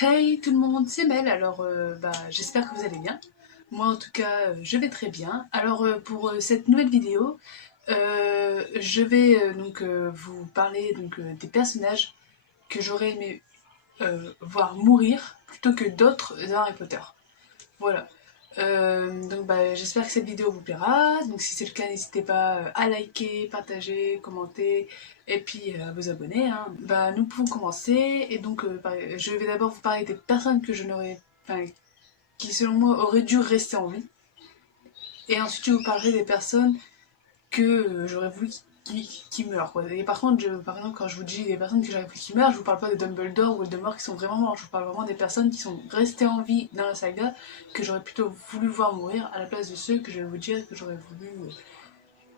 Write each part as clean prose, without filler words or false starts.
Hey tout le monde, c'est Mel, alors j'espère que vous allez bien. Moi en tout cas je vais très bien. Alors pour cette nouvelle vidéo, je vais vous parler des personnages que j'aurais aimé voir mourir plutôt que d'autres dans Harry Potter. Voilà. J'espère que cette vidéo vous plaira. Donc si c'est le cas, n'hésitez pas à liker, partager, commenter et puis à vous abonner, hein. Nous pouvons commencer. Et je vais d'abord vous parler des personnes que je n'aurais, enfin, qui selon moi auraient dû rester en vie. Et ensuite je vous parlerai des personnes que j'aurais voulu qui meurent, quoi. Et par contre, par exemple, quand je vous dis des personnes que j'aurais voulu qui meurent, je vous parle pas de Dumbledore ou de morts qui sont vraiment morts. Je vous parle vraiment des personnes qui sont restées en vie dans la saga, que j'aurais plutôt voulu voir mourir, à la place de ceux que je vais vous dire que j'aurais voulu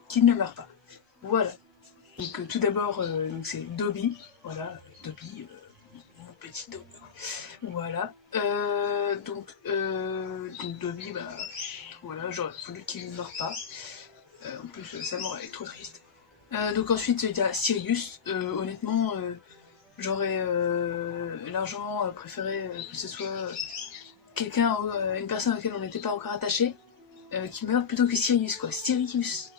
qu'ils ne meurent pas. Voilà. Tout d'abord, c'est Dobby. Voilà, Dobby, mon petit Dobby. Voilà. Dobby, voilà, j'aurais voulu qu'il ne meure pas. En plus, sa mort est trop triste. Donc ensuite, il y a Sirius. Honnêtement, j'aurais largement préféré que ce soit quelqu'un, une personne à laquelle on n'était pas encore attaché, qui meurt plutôt que Sirius, quoi. Sirius.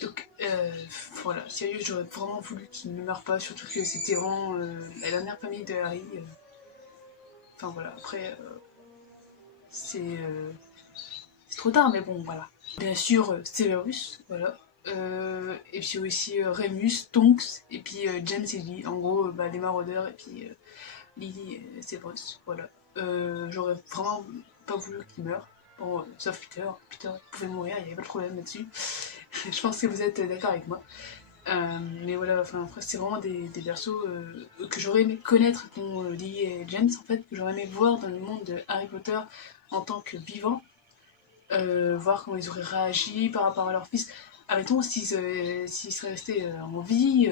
Donc voilà, Sirius, j'aurais vraiment voulu qu'il ne meure pas, surtout que c'était vraiment la dernière famille de Harry. Enfin voilà, après, c'est trop tard, mais bon, voilà. Bien sûr, Severus, voilà. Et puis aussi Remus, Tonks, et puis James et Lee. En gros, les maraudeurs, et puis Lily et Severus, voilà. J'aurais vraiment pas voulu qu'il meure. Bon, sauf Peter. Peter pouvait mourir, il n'y avait pas de problème là-dessus. Je pense que vous êtes d'accord avec moi. Mais voilà, enfin, après, c'est vraiment des persos que j'aurais aimé connaître, dont Lily et James, en fait, que j'aurais aimé voir dans le monde de Harry Potter en tant que vivant, voir comment ils auraient réagi par rapport à leur fils. Admettons, s'ils seraient restés en vie,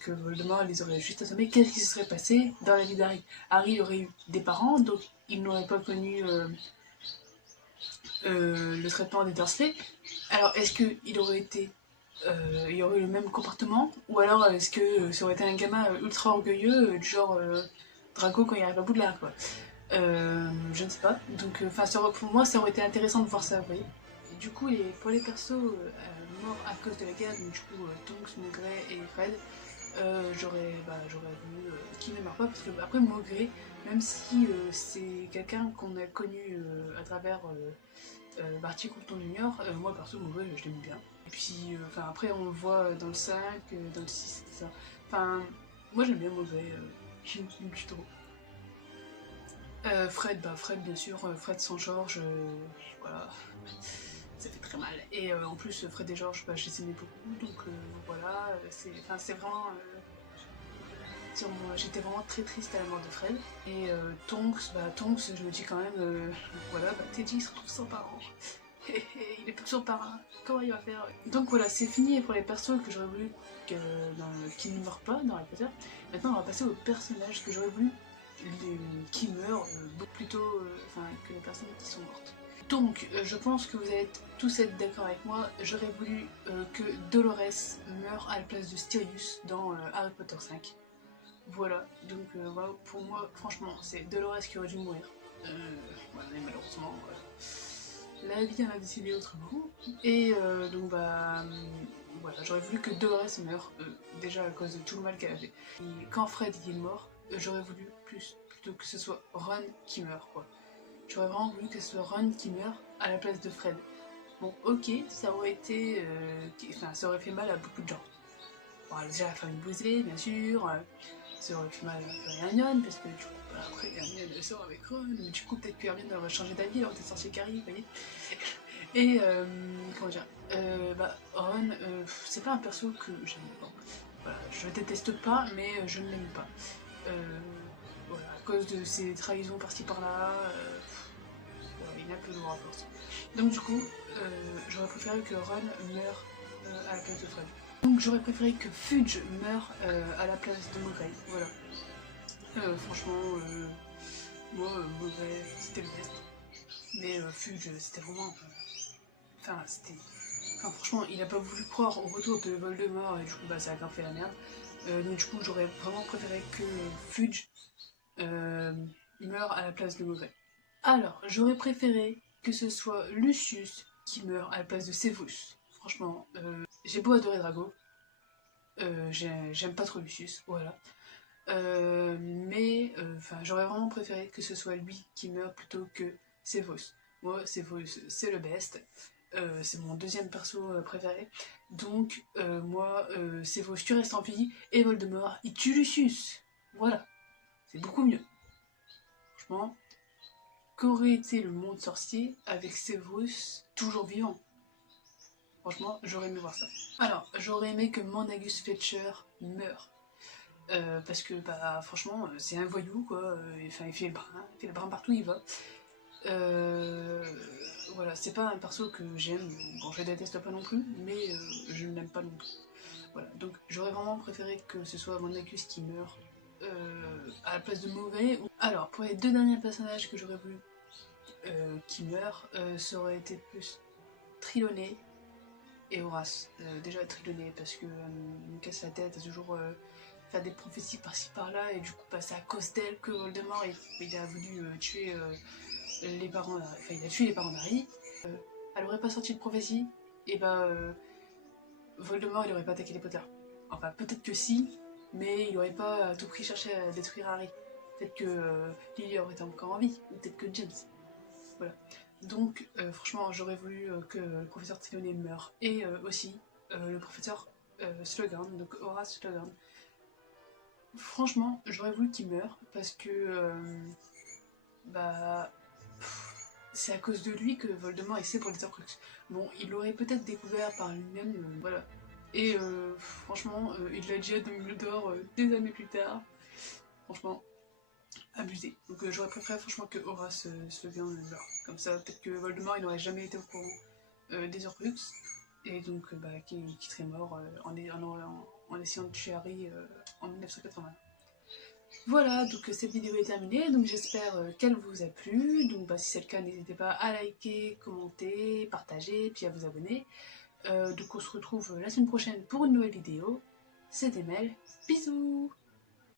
que Voldemort les aurait juste assommés, qu'est-ce qui se serait passé dans la vie d'Harry? Harry aurait eu des parents, donc il n'aurait pas connu le traitement des Dursley. Alors, est-ce qu'il aurait été il y aurait eu le même comportement, ou alors est-ce que ça aurait été un gamin ultra orgueilleux, du genre Draco quand il arrive à Poudlard, quoi. Je ne sais pas. Donc, pour moi, ça aurait été intéressant de voir ça, vous voyez. Du coup, pour les persos morts à cause de la guerre, donc du coup, Tonks, Maugret et Fred, j'aurais voulu qu'ils ne meurent pas, parce que après Maugret, même si c'est quelqu'un qu'on a connu à travers Barty Coulton Junior, moi perso, Maugret, je l'aime bien. Et puis, après, on le voit dans le 5, dans le 6, etc. Enfin, moi j'aime bien Maugret, j'aime plutôt. Fred bien sûr, Fred sans Georges, voilà, ça fait très mal. Et en plus, Fred et Georges, je les aimais beaucoup, donc voilà, c'est vraiment. J'étais vraiment très triste à la mort de Fred. Et Tonks, je me dis quand même, voilà, Teddy se retrouve sans parents. Il est plus son parrain, comment il va faire? Donc voilà, c'est fini pour les persos que j'aurais voulu qu'ils ne meurent pas dans Harry Potter. Maintenant, on va passer aux personnages que j'aurais voulu qui meurent beaucoup plus tôt que les personnes qui sont mortes. Donc, je pense que vous allez tous être d'accord avec moi. J'aurais voulu que Dolores meure à la place de Sirius dans Harry Potter 5. Voilà, donc voilà, pour moi, franchement, c'est Dolores qui aurait dû mourir. Voilà, mais malheureusement, la vie en a décidé autrement. Et voilà, j'aurais voulu que Dolores meure, déjà à cause de tout le mal qu'elle a fait. Et quand Fred y est mort, j'aurais voulu plutôt que ce soit Ron qui meurt, quoi. J'aurais vraiment voulu que ce soit Ron qui meure à la place de Fred. Bon, ok, ça aurait été. Ça aurait fait mal à beaucoup de gens. Bon, déjà la famille Weasley, bien sûr. Ça aurait fait mal à Hermione, parce que du coup, après Hermione sort avec Ron, mais du coup, peut-être que Hermione aurait changé d'avis alors t'es sorcier Carrie, vous voyez. Et comment dire, Ron, c'est pas un perso que j'aime pas. Voilà, je le déteste pas, mais je ne l'aime pas. Voilà, à cause de ses trahisons par-ci par-là, voilà, il est un peu lourd à force. Donc du coup, j'aurais préféré que Ron meure à la place de Fred. Donc j'aurais préféré que Fudge meure à la place de Maugret, voilà. Franchement, moi, Maugret, c'était le best. Mais Fudge, c'était vraiment... franchement, il a pas voulu croire au retour de Voldemort et du coup, ça a grave fait la merde. Donc du coup, j'aurais vraiment préféré que Fudge meurt à la place de Mauvais. Alors, j'aurais préféré que ce soit Lucius qui meurt à la place de Severus. Franchement, j'ai beau adorer Drago, j'aime pas trop Lucius, voilà. Mais j'aurais vraiment préféré que ce soit lui qui meurt plutôt que Severus. Moi, Severus, c'est le best. C'est mon deuxième perso préféré. Donc, moi, Severus, tu restes en vie, et Voldemort, il tue Lucius. Voilà, c'est beaucoup mieux. Franchement, qu'aurait été le monde sorcier avec Severus toujours vivant? Franchement, j'aurais aimé voir ça. Alors, j'aurais aimé que Monagus Fletcher meure. Parce que, bah, franchement, c'est un voyou, quoi. Il fait le brin partout où il va. Voilà, c'est pas un perso que j'aime. Bon, je déteste pas non plus, mais je ne l'aime pas non plus. Voilà, donc j'aurais vraiment préféré que ce soit Monagus qui meure à la place de Mauvais. Alors, pour les deux derniers personnages que j'aurais voulu qui meurent, ça aurait été plus Trelawney et Horace. Déjà Trelawney, parce que me casse la tête à toujours faire des prophéties par-ci par-là, et du coup, bah, c'est à cause d'elle que Voldemort il a voulu tuer les parents. Enfin, il a tué les parents d'Harry. Elle aurait pas sorti de prophétie, et bah Voldemort il aurait pas attaqué les Potter. Enfin, peut-être que si, mais il aurait pas à tout prix cherché à détruire Harry. Peut-être que Lily aurait été encore en vie, ou peut-être que James. Voilà. Donc, franchement, j'aurais voulu que le professeur Trelawney meure. Et aussi le professeur Slughorn, donc Horace Slughorn. Franchement, j'aurais voulu qu'il meure parce que bah c'est à cause de lui que Voldemort essaie pour les Horcruxes. Bon, il l'aurait peut-être découvert par lui-même, voilà. Et franchement, il l'a dit à Dumbledore des années plus tard. Franchement, abusé. Donc j'aurais préféré franchement que Horace Slughorn meure. Comme ça, peut-être que Voldemort il n'aurait jamais été au courant des Horcruxes. Et donc, bah, qui serait mort en essayant de tuer Harry en 1980. Voilà, donc cette vidéo est terminée, donc j'espère qu'elle vous a plu. Donc bah, si c'est le cas, n'hésitez pas à liker, commenter, partager, puis à vous abonner. Donc on se retrouve la semaine prochaine pour une nouvelle vidéo. C'était Mel, bisous!